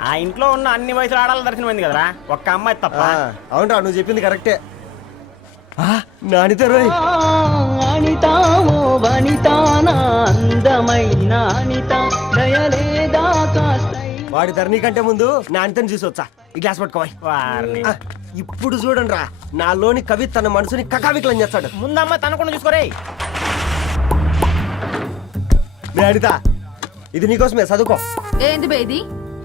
ఆ ఇంట్లో ఉన్న అన్ని వయసుల ఆడాల దర్శనమైంది కదరా? ఒక్క అమ్మాయి తప్ప. అవునరా నువ్వు చెప్పింది కరెక్టే. ఆ, నానితో రోయ్. అనితామో వనితానా అందమైన అనిత దయలేదా కాస్తై వాడి ధరణి కంటే ముందు నానితని చూసి వచ్చా. ఈ గ్లాస్ పట్టుకోవాలి వారిని. ఇప్పుడు చూడండి రా నాలోని కవి తన మనసుని కకావికలం చేస్తాడు. ముందమ్మ తనకుండా చూసుకోరే నే అనిత ఇది నీకోసమే చదువుకో. ఏంది బేది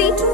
ఏంటిది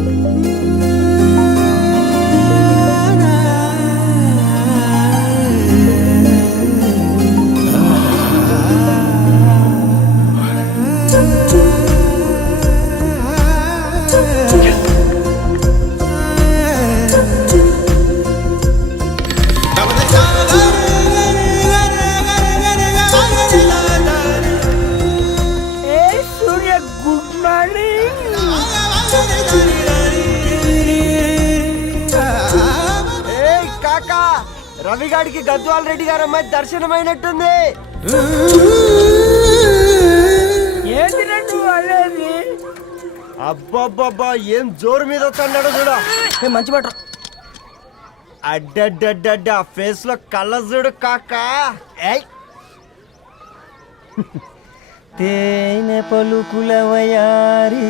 గద్వాల్ రెడ్డి గారు అమ్మాయి దర్శనమైనట్టుంది. ఏంటి రెండు అనేది అబ్బబ్బబ్బా ఏం జోరు మీద వస్తున్నాడో చూడు. మంచి బట్ట అడ్డడ్డడ్డడ్డ ఫేస్లో కళ్ళ చూడు కాకా. ఏయ్. తేనె పలుకుల వయారి.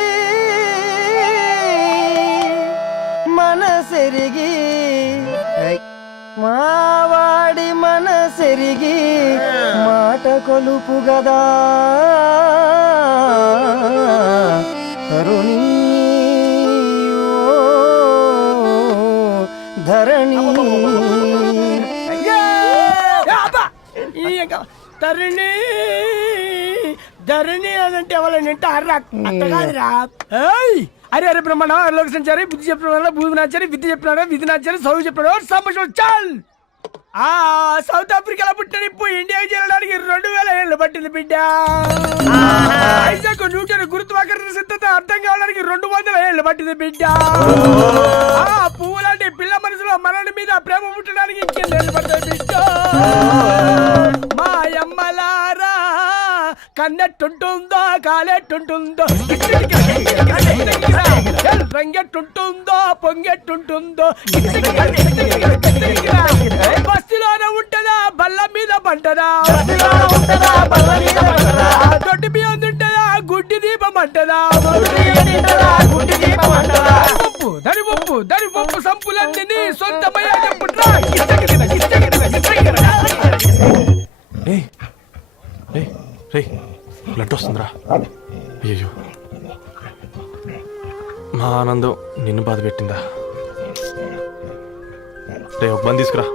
మనసెరిగి మావాడి మనసెరిగి మాట కొలుపు గదా. తరుణి ధరణి. తరుణి ధరణి అని అంటే ఎవరైనా అంటే అర్రా అంతగాదిరా ఏయ్! అరే అరే బ్రహ్మణ లోక సంచారి బుద్ధి చెప్పినాడు భూమి నాచారి విద్య చెప్పినాడు విధి నాచారి చదువు చెప్పినాడు సంభాషణ చాల్! ఆ సౌత్ ఆఫ్రికాలో పుట్టిన ఇప్పుడు ఇండియాకి చేరడానికి రెండు వేల ఏళ్ళు పట్టింది బిడ్డ. ఐజాక్ న్యూటన్ గురుత్వాకర్షణ సిద్ధత అర్థం కావడానికి రెండు వందల ఏళ్ళు పట్టింది బిడ్డ. ఆ పువ్వు లాంటి పిల్ల మనసులో మనని మీద ప్రేమ పుట్టడానికి ఇంకేళ్ళు పడుతుంది బిడ్డ. మా అమ్మలారా కన్నెట్టుంటుందో కాలేట్టుంటుందో. పొంగెట్టుంటుందో? బస్తిలోనే ఉంటదా? బల్ల మీద పంటదా? దొడ్డి బియ్యం తింటదా? గుడ్డి దీపం అంటదా? పప్పు దరి పప్పు దరి పప్పు సంపులన్నీ నీ సొంతమయ్యా చెప్పుట్రా. ఏయ్ ఏయ్ రే బ్లడ్ వస్తుందిరా. అయ్యో మా ఆనందం నిన్ను బాధ పెట్టిందా? రే ఒక బంద్ తీసుకురా.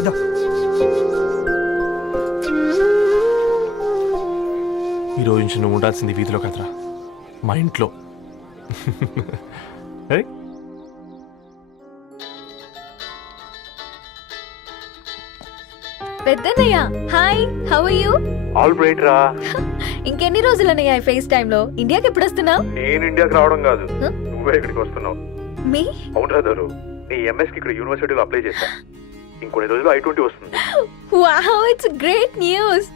ఇదో. ఈ రోజు నుంచి నువ్వు ఉండాల్సింది వీధిలో కదరా. మా ఇంట్లో. ఏయ్ పెద్దనయ్య hi how are you all right రా. ఇంకెన్ని రోజులనయ్య ఈ ఫేస్ టైమ్లో ఇండియాకి ఎప్పుడు వస్తున్నావు? నేను ఇండియాకి రావడం కాదు? నువ్వే ఇక్కడికి వస్తున్నావు. మీ? అవునరా దరు నీ ఎంఎస్కి ఇక్కడ యూనివర్సిటీలో అప్లై చేశా. ఇంకొన్ని రోజులు ఐ ట్వంటీ వస్తుంది. వావ్ ఇట్స్ గ్రేట్ న్యూస్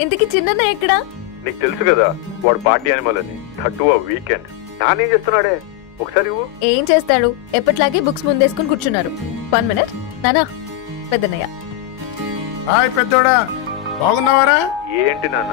ఇంతకి చిన్నన్న ఎక్కడా? నీకు తెలుసు కదా వాడు పార్టీ అనిమల్ అని. థర్టూ ఆ వీకెండ్ నానేం చేస్తున్నాడే? ఒకసారి ఏం చేస్తాడు? ఎప్పట్లాగే బుక్స్ ముందేసుకుని కూర్చున్నారు. వన్ మినిట్ నానా పెద్దనయ్య హాయ్ పెద్దోడా. బాగున్నావారా? ఏంటి నాన్న?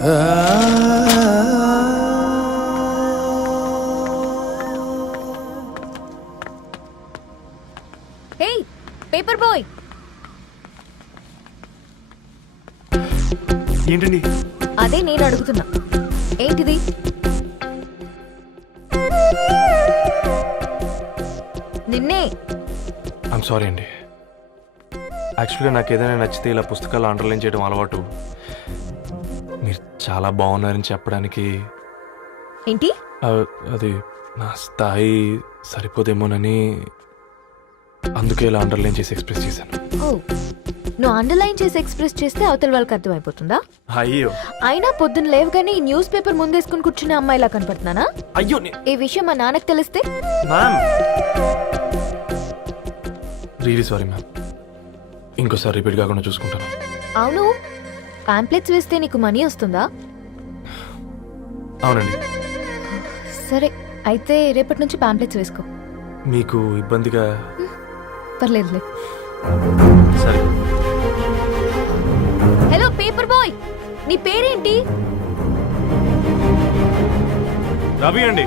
హే పేపర్ బాయ్ ఏంటండి? అదే నేను అడుగుతున్నా. ఏంటిది? నిన్నే. ఐమ్ సారీ అండి. యాక్చువల్గా నాకు ఏదైనా నచ్చితే ఇలా పుస్తకాలు అండర్లైన్ చేయడం అలవాటు. మీరు చాలా బాగున్నారని చెప్పడానికి ఏంటి? అది నా స్థాయి సరిపోదేమోనని అందుకే ఇలా అండర్లైన్ చేసి ఎక్స్ప్రెస్ చేశాను. ఓ నువ్వు అండర్లైన్ చేసి ఎక్స్ప్రెస్ చేస్తే అవతల వాళ్ళకి అర్థమైపోతుందా? అయ్యో. అయినా పొద్దున్న లేవగానే ఈ న్యూస్ పేపర్ ముందేసుకుని కూర్చునే అమ్మాయిలా కనపడుతున్నానా? అయ్యో ఈ విషయం మా నాన్నకి తెలిస్తే? మ్యామ్. Really sorry ma'am. ఇంకోసారి రిపీట్ కాకుండా చూసుకుంటాను. అవును. పాంప్లెట్స్ వేస్తే నీకు మనీ వస్తుందా? అవునండి. సరే అయితే రేపటి నుంచి పాంప్లెట్స్ వేసుకో. మీకు ఇబ్బందిగా? పర్లేదులే. సరే. హలో పేపర్ బాయ్ నీ పేరేంటి? రవి అండి.